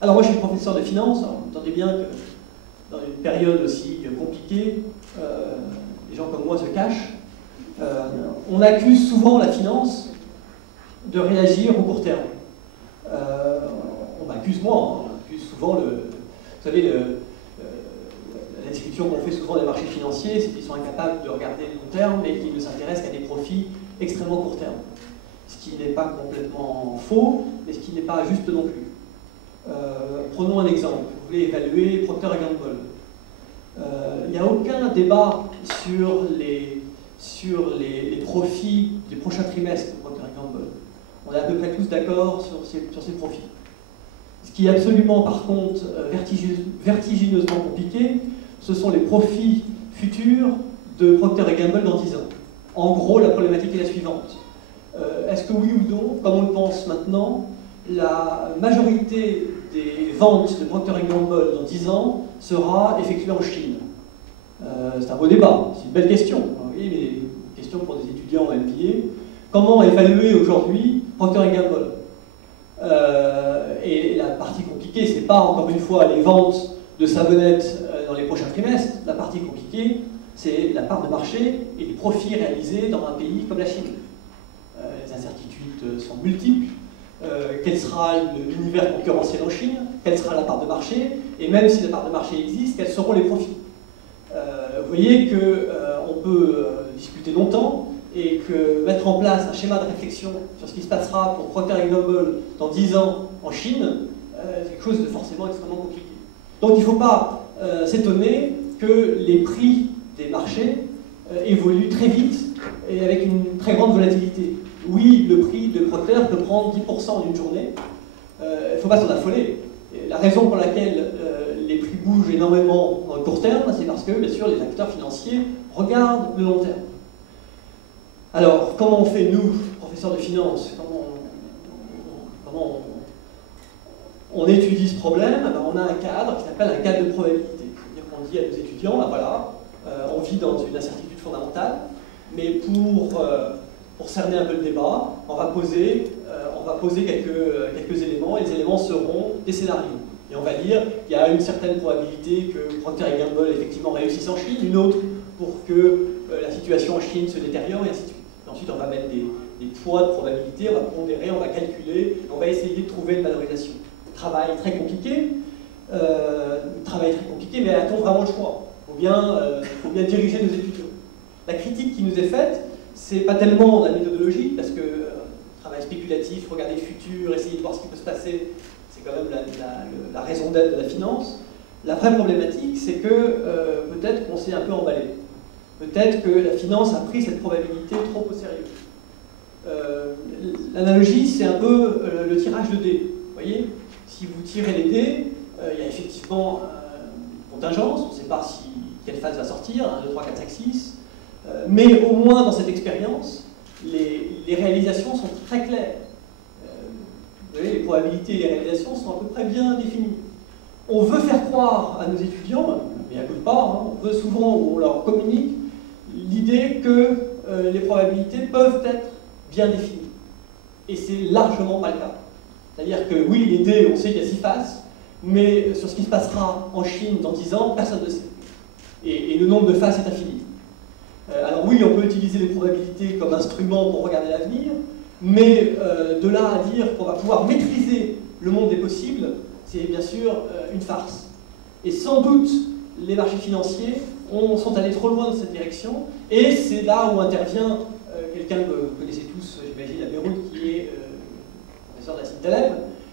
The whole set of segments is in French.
Alors moi je suis professeur de finance, alors, vous entendez bien que dans une période aussi compliquée, les gens comme moi se cachent. On accuse souvent la finance de réagir au court terme. On m'accuse moi, hein, on accuse souvent vous savez, la description qu'on fait souvent des marchés financiers, c'est qu'ils sont incapables de regarder le long terme et qu'ils ne s'intéressent qu'à des profits extrêmement court terme. Ce qui n'est pas complètement faux, mais ce qui n'est pas juste non plus. Prenons un exemple. Vous voulez évaluer Procter & Gamble. Il n'y a aucun débat sur les profits des prochains trimestres de Procter & Gamble. On est à peu près tous d'accord sur ces profits. Ce qui est absolument, par contre, vertigineusement compliqué, ce sont les profits futurs de Procter & Gamble dans 10 ans. En gros, la problématique est la suivante. Est-ce que oui ou non, comme on le pense maintenant, la majorité des ventes de Procter & Gamble dans 10 ans sera effectuée en Chine? C'est un beau débat, c'est une belle question. Oui, mais une question pour des étudiants en MBA. Comment évaluer aujourd'hui Procter & Gamble? Et la partie compliquée, c'est pas encore une fois les ventes de savonnettes dans les prochains trimestres. La partie compliquée, c'est la part de marché et les profits réalisés dans un pays comme la Chine. Les incertitudes sont multiples. Quel sera l'univers concurrentiel en Chine? Quelle sera la part de marché? Et même si la part de marché existe, quels seront les profits? Vous voyez qu'on peut discuter longtemps et que mettre en place un schéma de réflexion sur ce qui se passera pour Procter & Gamble dans 10 ans en Chine, c'est quelque chose de forcément extrêmement compliqué. Donc il ne faut pas s'étonner que les prix des marchés évoluent très vite et avec une très grande volatilité. Oui, le prix de Procter peut prendre 10% en une journée. Il ne faut pas s'en affoler. Et la raison pour laquelle les prix bougent énormément dans le court terme, c'est parce que, bien sûr, les acteurs financiers regardent le long terme. Alors, comment on fait, nous, professeurs de finance, comment on étudie ce problème? Ben, on a un cadre qui s'appelle un cadre de probabilité. C'est-à-dire qu'on dit à nos étudiants, ben voilà, on vit dans une incertitude fondamentale, mais pour cerner un peu le débat, on va poser quelques éléments, et les éléments seront des scénarios. Et on va dire qu'il y a une certaine probabilité que Procter & Gamble effectivement réussisse en Chine, une autre pour que la situation en Chine se détériore, et ainsi de suite. Et ensuite, on va mettre des poids de probabilité, on va pondérer, on va calculer, on va essayer de trouver une valorisation. Travail très compliqué, mais a-t-on vraiment le choix? Il faut bien diriger nos étudiants. La critique qui nous est faite, c'est pas tellement la méthodologie, parce que travail spéculatif, regarder le futur, essayer de voir ce qui peut se passer, c'est quand même la raison d'être de la finance. La vraie problématique, c'est que peut-être qu'on s'est un peu emballé. Peut-être que la finance a pris cette probabilité trop au sérieux. L'analogie, c'est un peu le tirage de dés. Vous voyez, si vous tirez les dés, il y a effectivement une contingence, on ne sait pas quelle phase va sortir, 1, 2, 3, 4, 5, 6. Mais au moins dans cette expérience, les réalisations sont très claires. Vous voyez, les probabilités et les réalisations sont à peu près bien définies. On veut faire croire à nos étudiants, mais à coup de part, on veut souvent, on leur communique l'idée que les probabilités peuvent être bien définies. Et c'est largement pas le cas. C'est-à-dire que oui, les dés, on sait qu'il y a 6 faces, mais sur ce qui se passera en Chine dans 10 ans, personne ne sait. Et le nombre de faces est infini. Alors oui, on peut utiliser les probabilités comme instrument pour regarder l'avenir, mais de là à dire qu'on va pouvoir maîtriser le monde des possibles, c'est bien sûr une farce. Et sans doute, les marchés financiers sont allés trop loin dans cette direction, et c'est là où intervient quelqu'un que vous connaissez tous, j'imagine, à Beyrouth, qui est professeur d'Assim Taleb,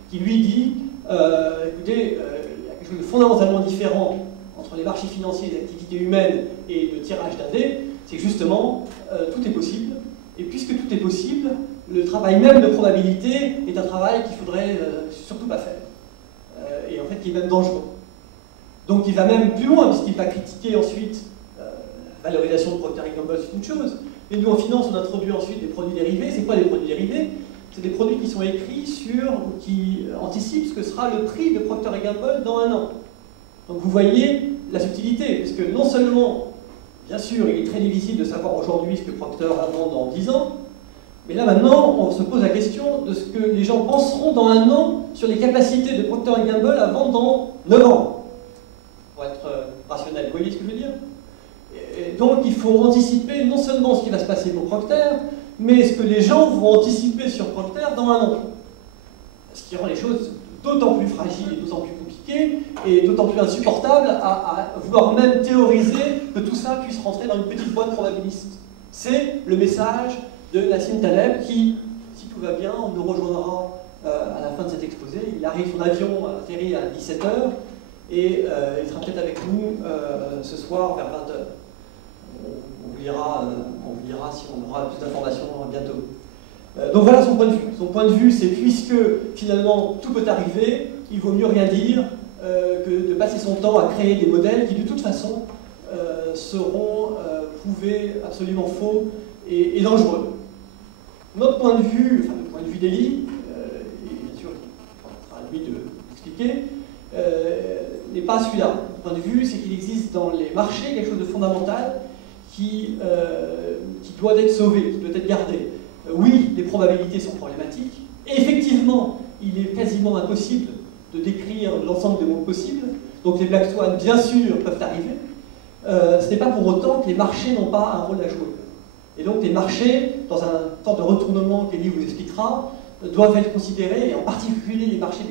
qui lui dit, écoutez, il y a quelque chose de fondamentalement différent entre les marchés financiers, les activités humaines et le tirage d'un dé, c'est que justement, tout est possible, et puisque tout est possible, le travail même de probabilité est un travail qu'il ne faudrait surtout pas faire, et en fait qui est même dangereux. Donc il va même plus loin, puisqu'il va critiquer ensuite la valorisation de Procter & Gamble, c'est une chose, mais nous en finance on introduit ensuite des produits dérivés. C'est quoi les produits dérivés? C'est des produits qui sont écrits qui anticipent ce que sera le prix de Procter & Gamble dans 1 an. Donc vous voyez la subtilité, parce que non seulement, bien sûr, il est très difficile de savoir aujourd'hui ce que Procter va vendre dans 10 ans, Mais là maintenant, on se pose la question de ce que les gens penseront dans un an sur les capacités de Procter & Gamble à vendre dans 9 ans, pour être rationnel. Vous voyez ce que je veux dire? Et donc il faut anticiper non seulement ce qui va se passer pour Procter, mais ce que les gens vont anticiper sur Procter dans un an. Ce qui rend les choses d'autant plus fragiles et d'autant plus compliquées et d'autant plus insupportables à vouloir même théoriser que tout ça puisse rentrer dans une petite boîte probabiliste. C'est le message de Nassim Taleb qui, si tout va bien, nous rejoindra à la fin de cet exposé. Il arrive, son avion atterrit à 17 h et il sera peut-être avec nous ce soir vers 20 h. On vous lira si on aura plus d'informations bientôt. Donc voilà son point de vue. Son point de vue, c'est puisque finalement tout peut arriver, il vaut mieux rien dire que de passer son temps à créer des modèles qui de toute façon seront prouvés absolument faux et dangereux. Notre point de vue, enfin le point de vue d'Elie, et bien sûr, ce sera à lui de l'expliquer, n'est pas celui-là. Le point de vue, c'est qu'il existe dans les marchés quelque chose de fondamental qui doit être sauvé, qui doit être gardé. Oui, les probabilités sont problématiques. Et effectivement, il est quasiment impossible de décrire l'ensemble des mondes possibles. Donc les black swans, bien sûr, peuvent arriver. Ce n'est pas pour autant que les marchés n'ont pas un rôle à jouer. Et donc les marchés, dans un temps de retournement qu'Elie vous expliquera, doivent être considérés, et en particulier les marchés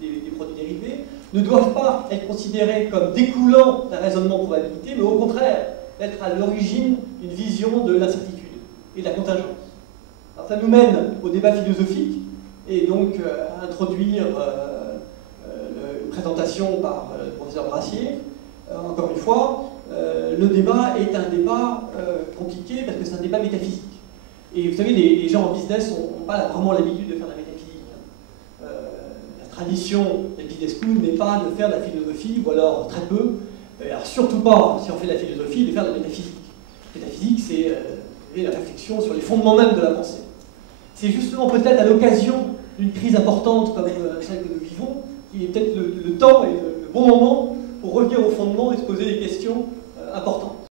des produits dérivés, ne doivent pas être considérés comme découlant d'un raisonnement probabilité, mais au contraire, être à l'origine d'une vision de l'incertitude et de la contingence. Alors ça nous mène au débat philosophique, et donc à introduire une présentation par le professeur Brassier. Encore une fois, le débat est un débat compliqué parce que c'est un débat métaphysique. Et vous savez, les gens en business n'ont pas vraiment l'habitude de faire de la métaphysique. La tradition des business schools n'est pas de faire de la philosophie, ou alors très peu. Alors surtout pas, si on fait de la philosophie, de faire de la métaphysique. La métaphysique, c'est la réflexion sur les fondements même de la pensée. C'est justement peut-être à l'occasion d'une crise importante comme celle que nous vivons, qu'il est peut-être le temps et le bon moment pour revenir au fondement et se poser des questions importantes.